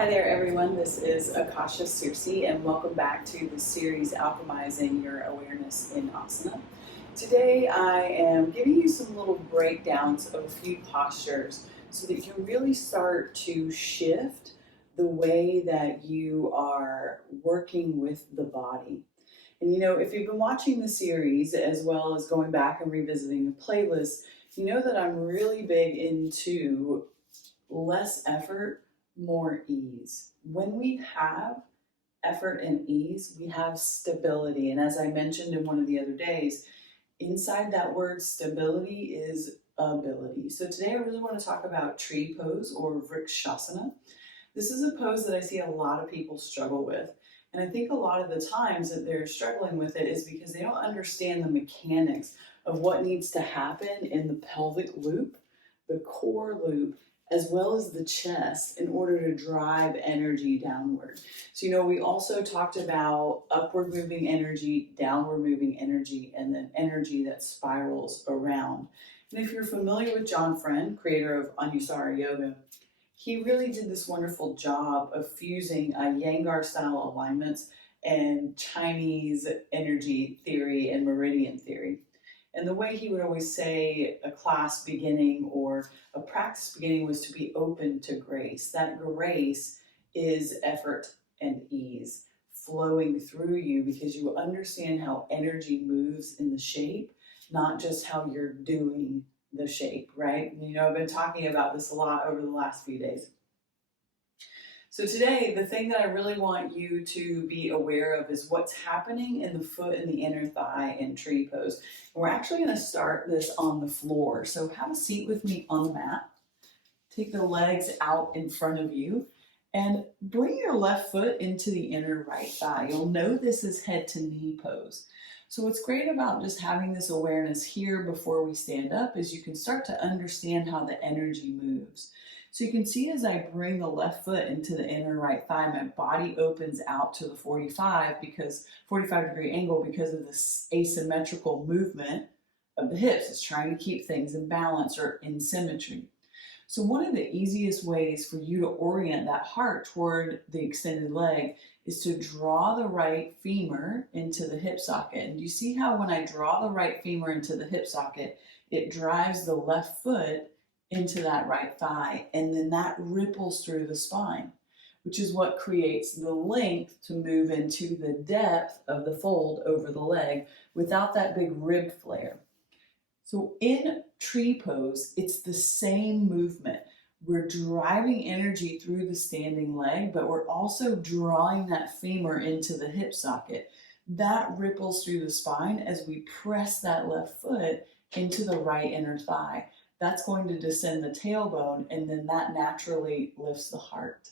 Hi there everyone, this is Akasha Sirsi and welcome back to the series Alchemizing Your Awareness in Asana. Today I am giving you some little breakdowns of a few postures so that you can really start to shift the way that you are working with the body. And if you've been watching the series as well as going back and revisiting the playlist, you know that I'm really big into less effort, more ease. When we have effort and ease, we have stability. And as I mentioned in one of the other days, inside that word stability is ability. So today I really want to talk about tree pose or vrksasana. This is a pose that I see a lot of people struggle with. And I think a lot of the times that they're struggling with it is because they don't understand the mechanics of what needs to happen in the pelvic loop, the core loop, as well as the chest in order to drive energy downward. So, we also talked about upward moving energy, downward moving energy, and then energy that spirals around. And if you're familiar with John Friend, creator of Anusara Yoga, he really did this wonderful job of fusing Iyengar style alignments and Chinese energy theory and meridian theory. And the way he would always say a class beginning or a practice beginning was to be open to grace. That grace is effort and ease flowing through you because you understand how energy moves in the shape, not just how you're doing the shape, right? I've been talking about this a lot over the last few days. So today, the thing that I really want you to be aware of is what's happening in the foot and the inner thigh in tree pose. And we're actually going to start this on the floor. So have a seat with me on the mat. Take the legs out in front of you and bring your left foot into the inner right thigh. You'll know this is head to knee pose. So what's great about just having this awareness here before we stand up is you can start to understand how the energy moves. So you can see as I bring the left foot into the inner right thigh, my body opens out to the 45 degree angle because of this asymmetrical movement of the hips. It's trying to keep things in balance or in symmetry. So one of the easiest ways for you to orient that heart toward the extended leg is to draw the right femur into the hip socket. And you see how when I draw the right femur into the hip socket, it drives the left foot into that right thigh, and then that ripples through the spine, which is what creates the length to move into the depth of the fold over the leg without that big rib flare. So in tree pose, it's the same movement. We're driving energy through the standing leg, but we're also drawing that femur into the hip socket. That ripples through the spine as we press that left foot into the right inner thigh. That's going to descend the tailbone, and then that naturally lifts the heart.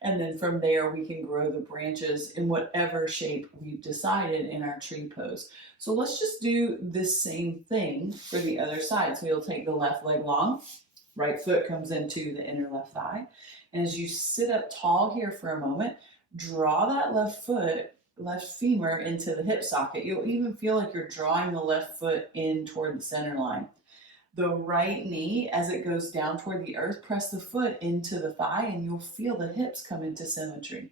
And then from there, we can grow the branches in whatever shape we've decided in our tree pose. So let's just do this same thing for the other side. So you'll take the left leg long, right foot comes into the inner left thigh. And as you sit up tall here for a moment, draw that left femur into the hip socket. You'll even feel like you're drawing the left foot in toward the center line. The right knee, as it goes down toward the earth, press the foot into the thigh and you'll feel the hips come into symmetry.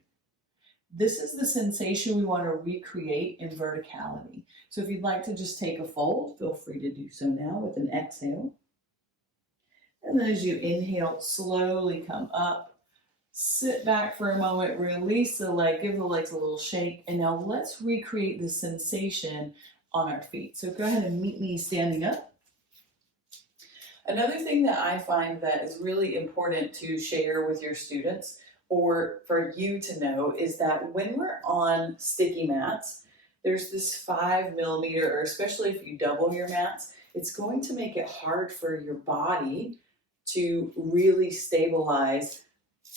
This is the sensation we want to recreate in verticality. So if you'd like to just take a fold, feel free to do so now with an exhale. And then as you inhale, slowly come up, sit back for a moment, release the leg, give the legs a little shake, and now let's recreate the sensation on our feet. So go ahead and meet me standing up. Another thing that I find that is really important to share with your students or for you to know is that when we're on sticky mats, there's this 5 millimeter, or especially if you double your mats, it's going to make it hard for your body to really stabilize,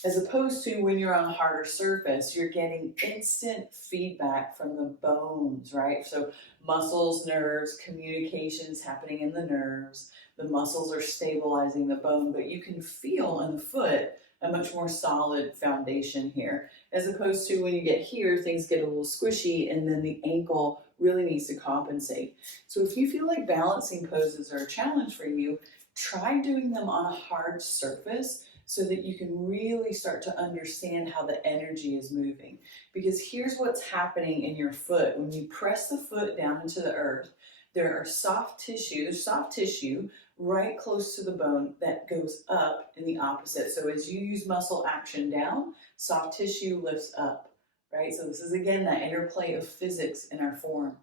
as opposed to when you're on a harder surface, you're getting instant feedback from the bones, right? So muscles, nerves, communications happening in the nerves, the muscles are stabilizing the bone, but you can feel in the foot a much more solid foundation here, as opposed to when you get here, things get a little squishy and then the ankle really needs to compensate. So if you feel like balancing poses are a challenge for you, try doing them on a hard surface so that you can really start to understand how the energy is moving. Because here's what's happening in your foot. When you press the foot down into the earth, there are soft tissue right close to the bone that goes up in the opposite. So as you use muscle action down, soft tissue lifts up, right? So this is again that interplay of physics in our form.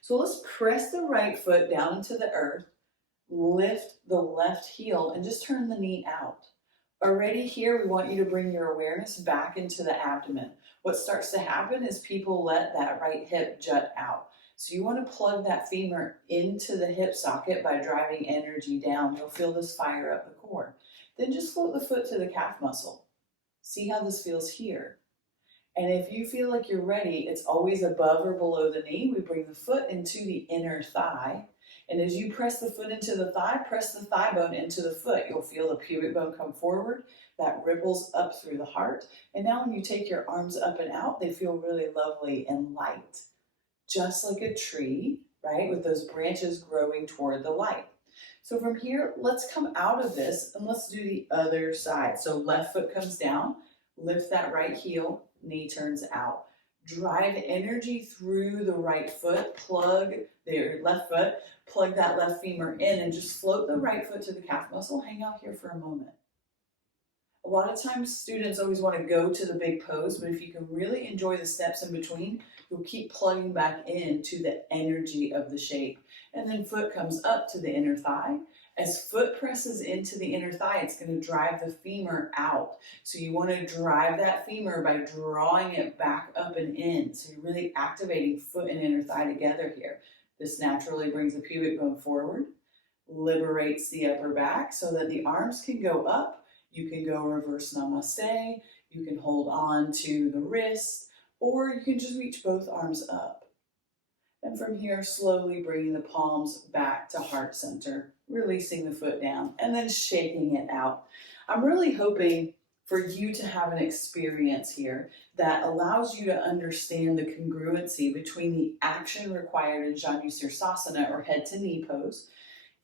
So let's press the right foot down into the earth, lift the left heel, and just turn the knee out. Already here, we want you to bring your awareness back into the abdomen. What starts to happen is people let that right hip jut out. So you want to plug that femur into the hip socket by driving energy down. You'll feel this fire up the core. Then just float the foot to the calf muscle. See how this feels here. And if you feel like you're ready, it's always above or below the knee. We bring the foot into the inner thigh. And as you press the foot into the thigh, press the thigh bone into the foot. You'll feel the pubic bone come forward. That ripples up through the heart. And now when you take your arms up and out, they feel really lovely and light. Just like a tree, right? With those branches growing toward the light. So from here, let's come out of this and let's do the other side. So left foot comes down, lift that right heel, knee turns out. Drive energy through the right foot, plug the left foot, plug that left femur in and just float the right foot to the calf muscle. Hang out here for a moment. A lot of times students always want to go to the big pose, but if you can really enjoy the steps in between, you'll keep plugging back into the energy of the shape. And then foot comes up to the inner thigh. As foot presses into the inner thigh, it's going to drive the femur out. So you want to drive that femur by drawing it back up and in. So you're really activating foot and inner thigh together here. This naturally brings the pubic bone forward, liberates the upper back so that the arms can go up. You can go reverse namaste, you can hold on to the wrist, or you can just reach both arms up. And from here, slowly bringing the palms back to heart center, releasing the foot down, and then shaking it out. I'm really hoping for you to have an experience here that allows you to understand the congruency between the action required in vrksasana or head to knee pose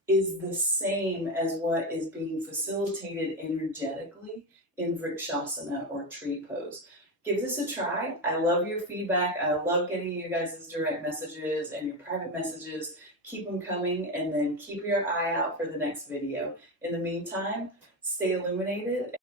is the same as what is being facilitated energetically in vrksasana or tree pose. Give this a try. I love your feedback. I love getting you guys' direct messages and your private messages. Keep them coming, and then keep your eye out for the next video. In the meantime, stay illuminated